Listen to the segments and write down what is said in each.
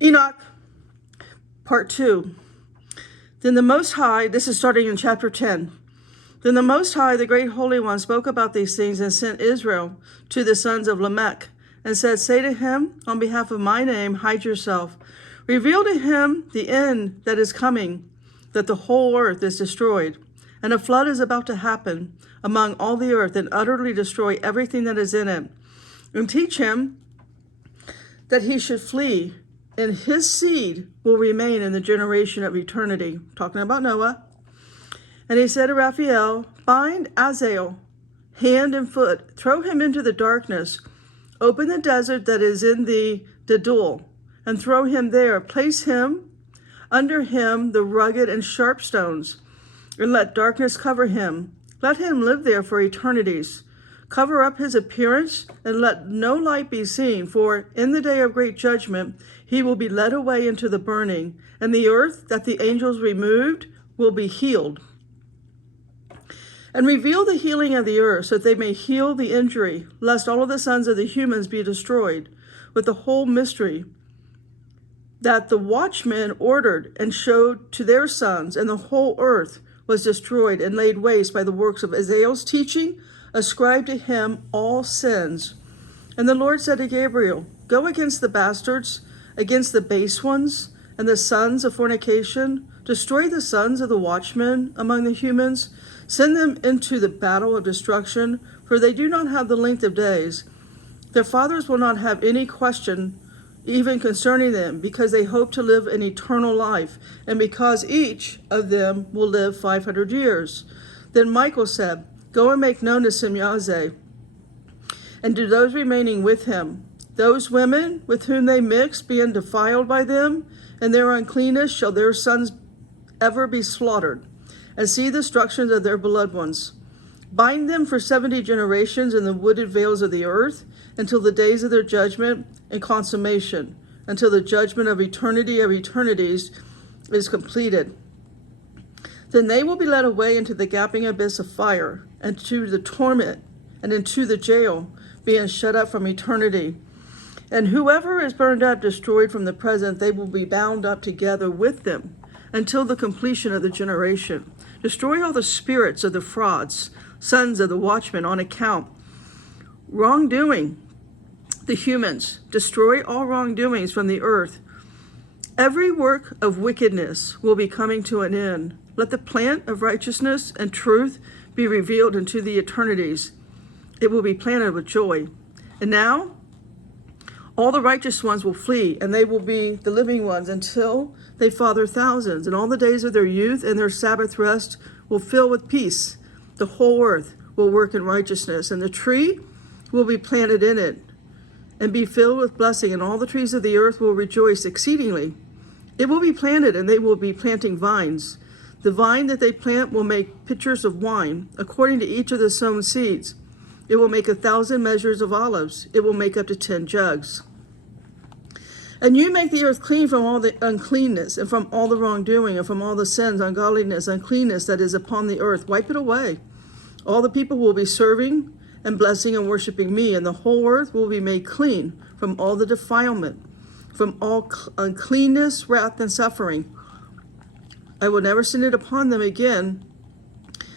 Enoch, part 2. Then the Most High, this is starting in chapter 10. Then the Most High, the great Holy One, spoke about these things and sent Israel to the sons of Lamech and said, say to him, on behalf of my name, hide yourself. Reveal to him the end that is coming, that the whole earth is destroyed. And a flood is about to happen among all the earth and utterly destroy everything that is in it. And teach him that he should flee, and his seed will remain in the generation of eternity. Talking about Noah. And he said to Raphael, bind Azael, hand and foot, throw him into the darkness, open the desert that is in the Dedul, and throw him there. Place him under him the rugged and sharp stones, and let darkness cover him. Let him live there for eternities. Cover up his appearance, and let no light be seen, for in the day of great judgment he will be led away into the burning, and the earth that the angels removed will be healed. And reveal the healing of the earth, so that they may heal the injury, lest all of the sons of the humans be destroyed, with the whole mystery that the watchmen ordered and showed to their sons, and the whole earth was destroyed and laid waste by the works of Azael's teaching, ascribed to him all sins. And the Lord said to Gabriel, go against the bastards, against the base ones, and the sons of fornication, destroy the sons of the watchmen among the humans, send them into the battle of destruction, for they do not have the length of days. Their fathers will not have any question even concerning them, because they hope to live an eternal life, and because each of them will live 500 years. Then Michael said, go and make known to Simyaze, and to those remaining with him, those women with whom they mix being defiled by them, and their uncleanness shall their sons ever be slaughtered, and see the destructions of their beloved ones. Bind them for 70 generations in the wooded vales of the earth, until the days of their judgment and consummation, until the judgment of eternities is completed. Then they will be led away into the gaping abyss of fire, and to the torment, and into the jail, being shut up from eternity. And whoever is burned up, destroyed from the present, they will be bound up together with them, until the completion of the generation. Destroy all the spirits of the frauds, sons of the watchmen, on account wrongdoing the humans. Destroy all wrongdoings from the earth. Every work of wickedness will be coming to an end. Let the plant of righteousness and truth be revealed into the eternities. It will be planted with joy. And now all the righteous ones will flee, and they will be the living ones until they father thousands. And all the days of their youth and their Sabbath rest will fill with peace. The whole earth will work in righteousness, and the tree will be planted in it, and be filled with blessing, and all the trees of the earth will rejoice exceedingly. It will be planted, and they will be planting vines. The vine that they plant will make pitchers of wine, according to each of the sown seeds. It will make 1,000 measures of olives. It will make up to 10 jugs. And you make the earth clean from all the uncleanness, and from all the wrongdoing, and from all the sins, ungodliness, uncleanness that is upon the earth. Wipe it away. All the people will be serving and blessing and worshiping me, and the whole earth will be made clean from all the defilement, from all uncleanness, wrath, and suffering. I will never send it upon them again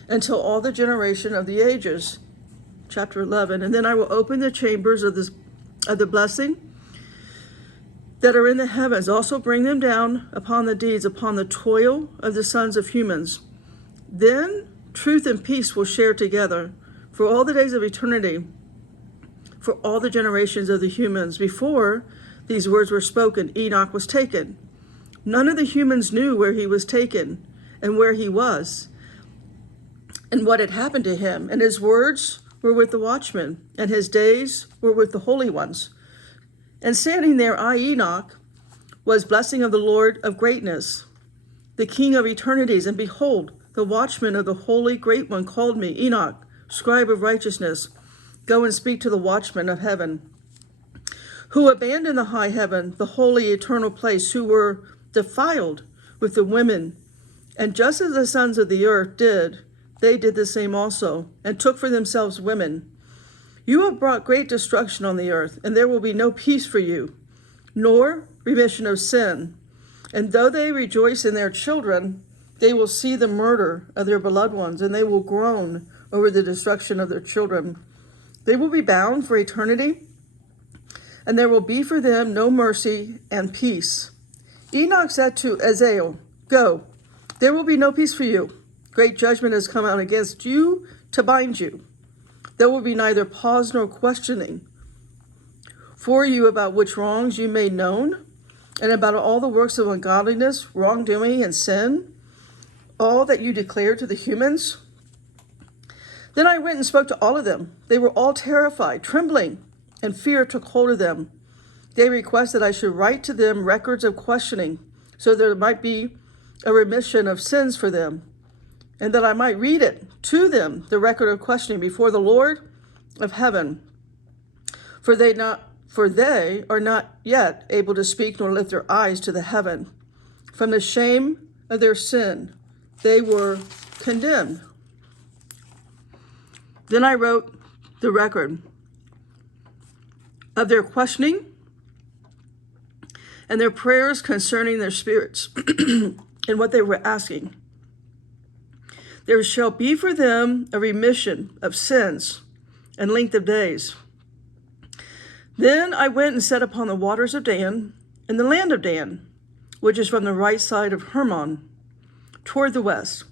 until all the generation of the ages. Chapter 11. And then I will open the chambers of the blessing that are in the heavens, also bring them down upon the deeds, upon the toil of the sons of humans. Then truth and peace will share together for all the days of eternity, for all the generations of the humans. Before these words were spoken, Enoch was taken. None of the humans knew where he was taken and where he was and what had happened to him. And his words were with the watchmen, and his days were with the holy ones. And standing there, I, Enoch, was blessing of the Lord of greatness, the King of eternities. And behold, the watchman of the holy great one called me, Enoch, scribe of righteousness, go and speak to the watchman of heaven, who abandoned the high heaven, the holy eternal place, who were defiled with the women. And just as the sons of the earth did, they did the same also, and took for themselves women. You have brought great destruction on the earth, and there will be no peace for you, nor remission of sin. And though they rejoice in their children, they will see the murder of their beloved ones, and they will groan over the destruction of their children. They will be bound for eternity, and there will be for them no mercy and peace. Enoch said to Azazel, "Go, there will be no peace for you. Great judgment has come out against you to bind you. There will be neither pause nor questioning for you about which wrongs you made known, and about all the works of ungodliness, wrongdoing, and sin, all that you declared to the humans." Then I went and spoke to all of them. They were all terrified, trembling, and fear took hold of them. They requested I should write to them records of questioning, so there might be a remission of sins for them, and that I might read it to them, the record of questioning, before the Lord of heaven. For they are not yet able to speak nor lift their eyes to the heaven. From the shame of their sin, they were condemned. Then I wrote the record of their questioning and their prayers concerning their spirits and what they were asking. There shall be for them a remission of sins and length of days. Then I went and sat upon the waters of Dan, in the land of Dan, which is from the right side of Hermon, toward the west.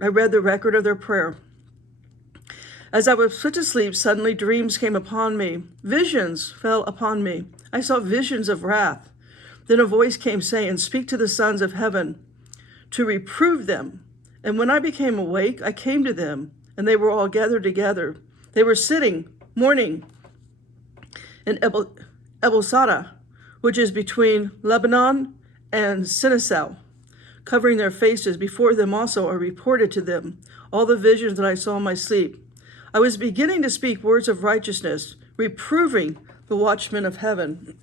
I read the record of their prayer. As I was put to sleep, suddenly dreams came upon me. Visions fell upon me. I saw visions of wrath. Then a voice came saying, "Speak to the sons of heaven, to reprove them." And when I became awake, I came to them, and they were all gathered together. They were sitting, mourning, in Ebosada, which is between Lebanon and Sinesel, covering their faces. Before them also I reported to them all the visions that I saw in my sleep. I was beginning to speak words of righteousness, reproving the watchmen of heaven.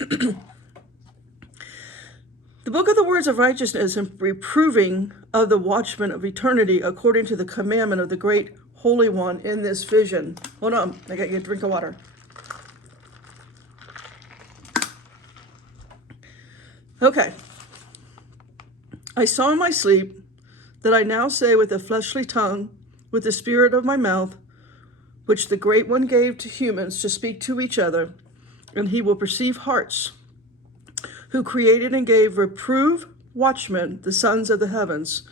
The book of the words of righteousness and reproving of the watchmen of eternity, according to the commandment of the great Holy One in this vision. Hold on, I gotta get a drink of water. Okay. I saw in my sleep that I now say with a fleshly tongue, with the spirit of my mouth, which the Great One gave to humans to speak to each other, and he will perceive hearts, who created and gave reprove watchmen, the sons of the heavens.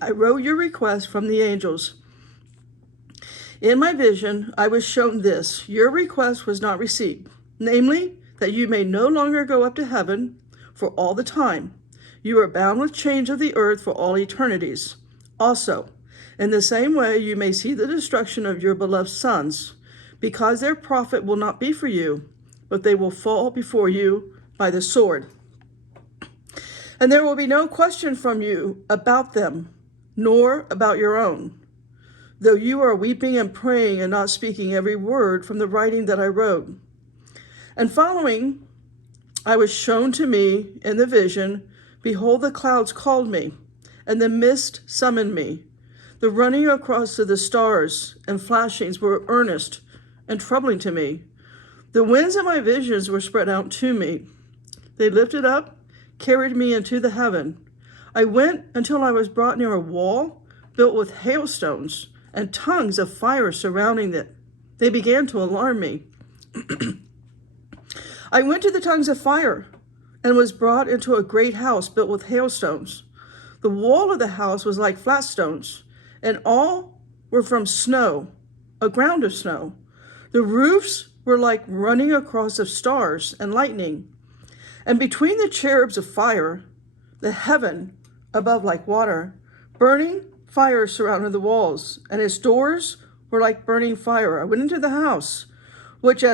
I wrote your request from the angels. In my vision, I was shown this: your request was not received, namely, that you may no longer go up to heaven for all the time. You are bound with chains of the earth for all eternities. Also, in the same way, you may see the destruction of your beloved sons, because their profit will not be for you, but they will fall before you by the sword. And there will be no question from you about them, nor about your own, though you are weeping and praying and not speaking every word from the writing that I wrote. And following, I was shown to me in the vision, behold, the clouds called me, and the mist summoned me. The running across of the stars and flashings were earnest and troubling to me. The winds of my visions were spread out to me. They lifted up, carried me into the heaven. I went until I was brought near a wall built with hailstones and tongues of fire surrounding it. They began to alarm me. I went to the tongues of fire and was brought into a great house built with hailstones. The wall of the house was like flat stones, and all were from snow, a ground of snow. The roofs were like running across of stars and lightning. And between the cherubs of fire, the heaven above like water, burning fire surrounded the walls, and its doors were like burning fire. I went into the house, which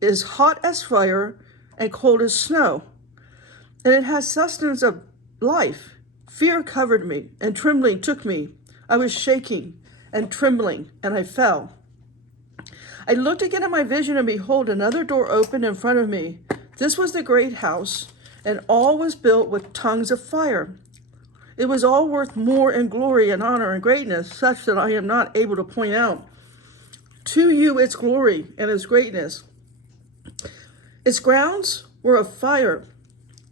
is hot as fire and cold as snow, and it has sustenance of life. Fear covered me, and trembling took me. I was shaking and trembling, and I fell. I looked again at my vision, and behold, another door opened in front of me. This was the great house, and all was built with tongues of fire. It was all worth more in glory and honor and greatness, such that I am not able to point out to you its glory and its greatness. Its grounds were of fire,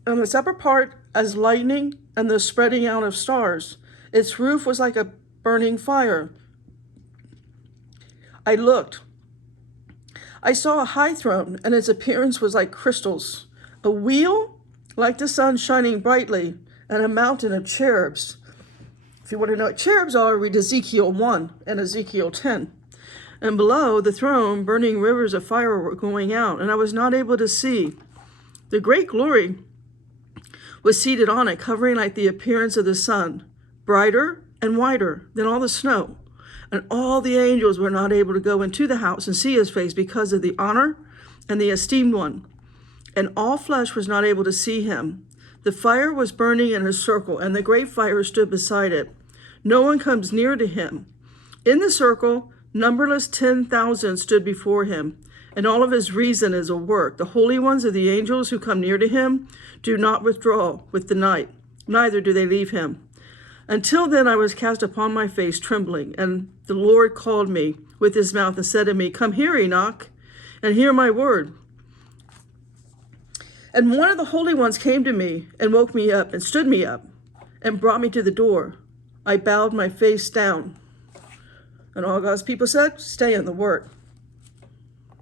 and its upper part as lightning and the spreading out of stars. Its roof was like a burning fire. I looked. I saw a high throne, and its appearance was like crystals, a wheel like the sun shining brightly, and a mountain of cherubs. If you want to know what cherubs are, read Ezekiel 1 and Ezekiel 10. And below the throne, burning rivers of fire were going out, and I was not able to see. The great glory was seated on it, covering like the appearance of the sun, brighter and whiter than all the snow. And all the angels were not able to go into the house and see his face because of the honor and the esteemed one. And all flesh was not able to see him. The fire was burning in a circle, and the great fire stood beside it. No one comes near to him. In the circle, numberless 10,000 stood before him, and all of his reason is a work. The holy ones of the angels who come near to him do not withdraw with the night, neither do they leave him. Until then I was cast upon my face, trembling, and the Lord called me with his mouth and said to me, "Come here, Enoch, and hear my word." And one of the holy ones came to me and woke me up and stood me up and brought me to the door. I bowed my face down. And all God's people said, stay in the word.